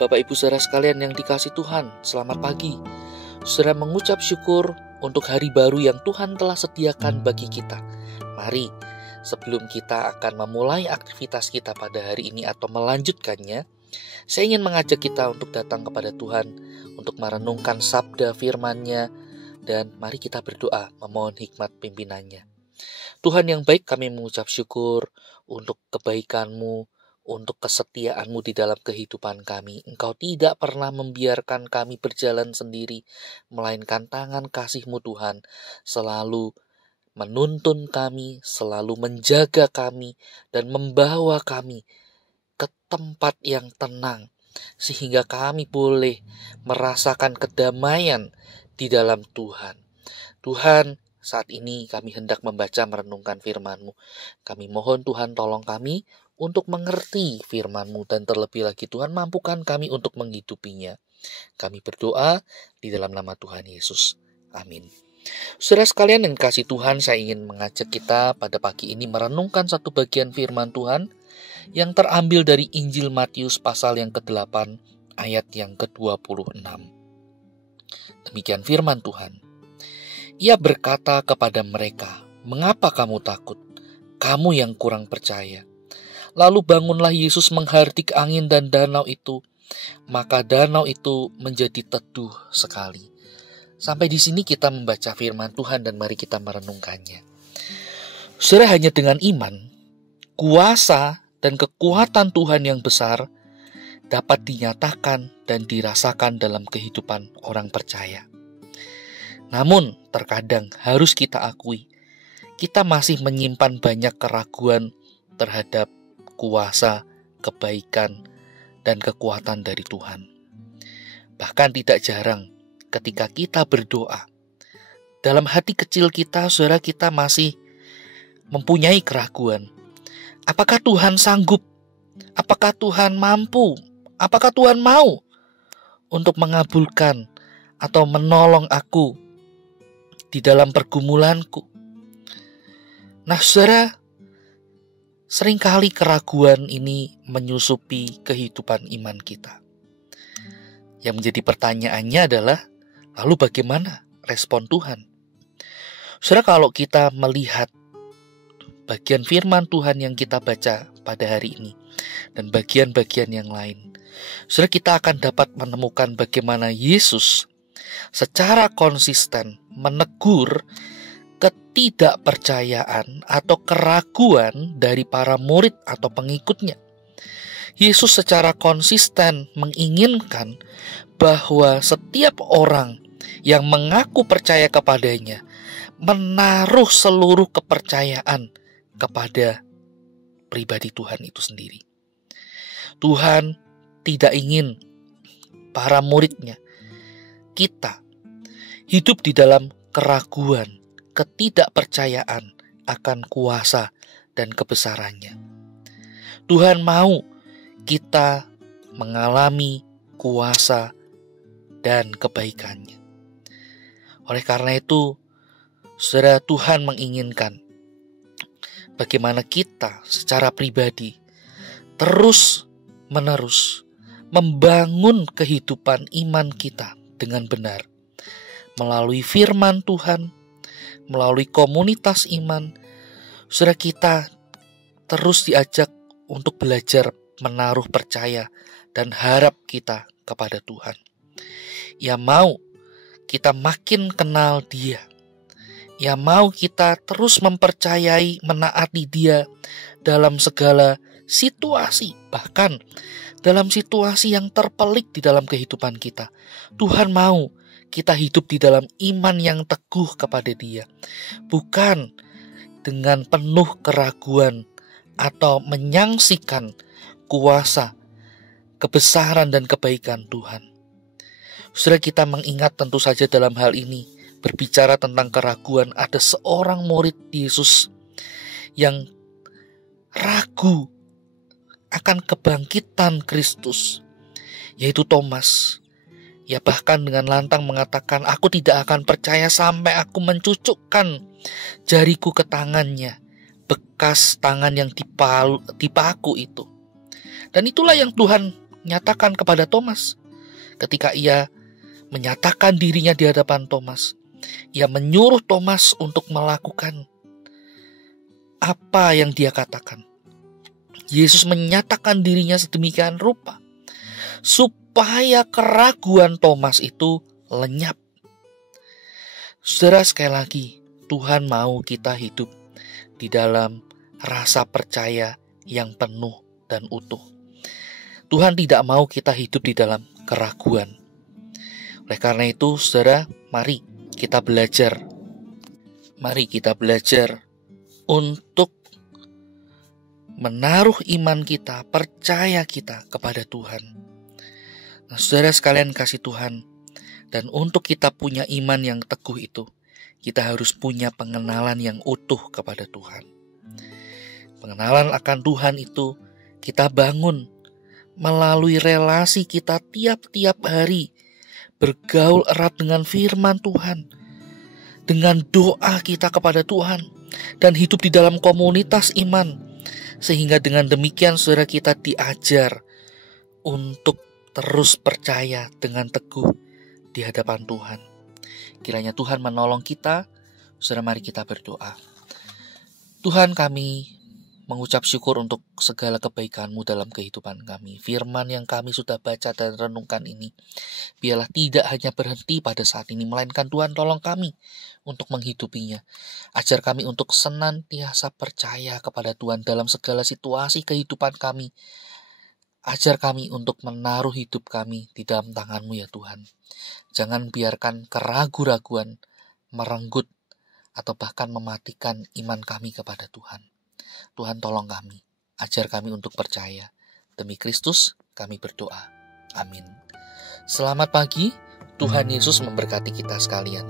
Bapak Ibu saudara sekalian yang dikasihi Tuhan, selamat pagi. Saudara mengucap syukur untuk hari baru yang Tuhan telah sediakan bagi kita. Mari, sebelum kita akan memulai aktivitas kita pada hari ini atau melanjutkannya, saya ingin mengajak kita untuk datang kepada Tuhan, untuk merenungkan sabda firman-Nya, dan mari kita berdoa memohon hikmat pimpinan-Nya. Tuhan yang baik, kami mengucap syukur untuk kebaikan-Mu, untuk kesetiaan-Mu di dalam kehidupan kami. Engkau tidak pernah membiarkan kami berjalan sendiri, melainkan tangan kasih-Mu Tuhan selalu menuntun kami, selalu menjaga kami, dan membawa kami ke tempat yang tenang, sehingga kami boleh merasakan kedamaian di dalam Tuhan. Tuhan, saat ini kami hendak membaca merenungkan firman-Mu. Kami mohon Tuhan tolong kami untuk mengerti firman-Mu, dan terlebih lagi Tuhan mampukan kami untuk menghidupinya. Kami berdoa di dalam nama Tuhan Yesus. Amin. Saudara sekalian yang kasih Tuhan, saya ingin mengajak kita pada pagi ini merenungkan satu bagian firman Tuhan yang terambil dari Injil Matius pasal yang ke-8 ayat yang ke-26. Demikian firman Tuhan. Ia berkata kepada mereka, "Mengapa kamu takut? Kamu yang kurang percaya." Lalu bangunlah Yesus menghardik angin dan danau itu, maka danau itu menjadi teduh sekali. Sampai di sini kita membaca firman Tuhan dan mari kita merenungkannya. Saudara, hanya dengan iman, kuasa dan kekuatan Tuhan yang besar dapat dinyatakan dan dirasakan dalam kehidupan orang percaya. Namun, terkadang harus kita akui, kita masih menyimpan banyak keraguan terhadap kuasa, kebaikan, dan kekuatan dari Tuhan. Bahkan tidak jarang ketika kita berdoa, dalam hati kecil kita, saudara, kita masih mempunyai keraguan. Apakah Tuhan sanggup? Apakah Tuhan mampu? Apakah Tuhan mau untuk mengabulkan atau menolong aku di dalam pergumulanku? Nah, saudara, seringkali keraguan ini menyusupi kehidupan iman kita. Yang menjadi pertanyaannya adalah, lalu bagaimana respon Tuhan? Saudara, kalau kita melihat bagian firman Tuhan yang kita baca pada hari ini dan bagian-bagian yang lain, saudara, kita akan dapat menemukan bagaimana Yesus secara konsisten menegur ketidakpercayaan atau keraguan dari para murid atau pengikutnya. Yesus secara konsisten menginginkan bahwa setiap orang yang mengaku percaya kepadanya menaruh seluruh kepercayaan kepada pribadi Tuhan itu sendiri. Tuhan tidak ingin para muridnya, kita, hidup di dalam keraguan, ketidakpercayaan akan kuasa dan kebesarannya. Tuhan mau kita mengalami kuasa dan kebaikannya. Oleh karena itu, saudara, Tuhan menginginkan bagaimana kita secara pribadi terus-menerus membangun kehidupan iman kita dengan benar melalui firman Tuhan, melalui komunitas iman. Saudara, kita terus diajak untuk belajar menaruh percaya dan harap kita kepada Tuhan. Ia mau kita makin kenal Dia. Ia mau kita terus mempercayai, menaati Dia dalam segala situasi, bahkan dalam situasi yang terpelik di dalam kehidupan kita. Tuhan mau kita hidup di dalam iman yang teguh kepada Dia, bukan dengan penuh keraguan atau menyaksikan kuasa, kebesaran dan kebaikan Tuhan. Saudara, kita mengingat tentu saja dalam hal ini berbicara tentang keraguan, ada seorang murid Yesus yang ragu akan kebangkitan Kristus, yaitu Thomas. Ia bahkan dengan lantang mengatakan, "Aku tidak akan percaya sampai aku mencucukkan jariku ke tangannya, bekas tangan yang dipaku itu." Dan itulah yang Tuhan nyatakan kepada Thomas. Ketika ia menyatakan dirinya di hadapan Thomas, ia menyuruh Thomas untuk melakukan apa yang dia katakan. Yesus menyatakan dirinya sedemikian rupa supaya keraguan Thomas itu lenyap. Saudara, sekali lagi, Tuhan mau kita hidup di dalam rasa percaya yang penuh dan utuh. Tuhan tidak mau kita hidup di dalam keraguan. Oleh karena itu, saudara, mari kita belajar. Mari kita belajar untuk menaruh iman kita, percaya kita kepada Tuhan. Nah, saudara sekalian kasih Tuhan, dan untuk kita punya iman yang teguh itu, kita harus punya pengenalan yang utuh kepada Tuhan. Pengenalan akan Tuhan itu kita bangun melalui relasi kita tiap-tiap hari, bergaul erat dengan firman Tuhan, dengan doa kita kepada Tuhan, dan hidup di dalam komunitas iman. Sehingga dengan demikian saudara kita diajar untuk terus percaya dengan teguh di hadapan Tuhan. Kiranya Tuhan menolong kita. Saudara, mari kita berdoa. Tuhan, kami mengucap syukur untuk segala kebaikan-Mu dalam kehidupan kami. Firman yang kami sudah baca dan renungkan ini, biarlah tidak hanya berhenti pada saat ini, melainkan Tuhan tolong kami untuk menghidupinya. Ajar kami untuk senantiasa percaya kepada Tuhan dalam segala situasi kehidupan kami. Ajar kami untuk menaruh hidup kami di dalam tangan-Mu ya Tuhan. Jangan biarkan keraguan-raguan merenggut atau bahkan mematikan iman kami kepada Tuhan. Tuhan tolong kami, ajar kami untuk percaya. Demi Kristus kami berdoa. Amin. Selamat pagi, Tuhan Yesus memberkati kita sekalian.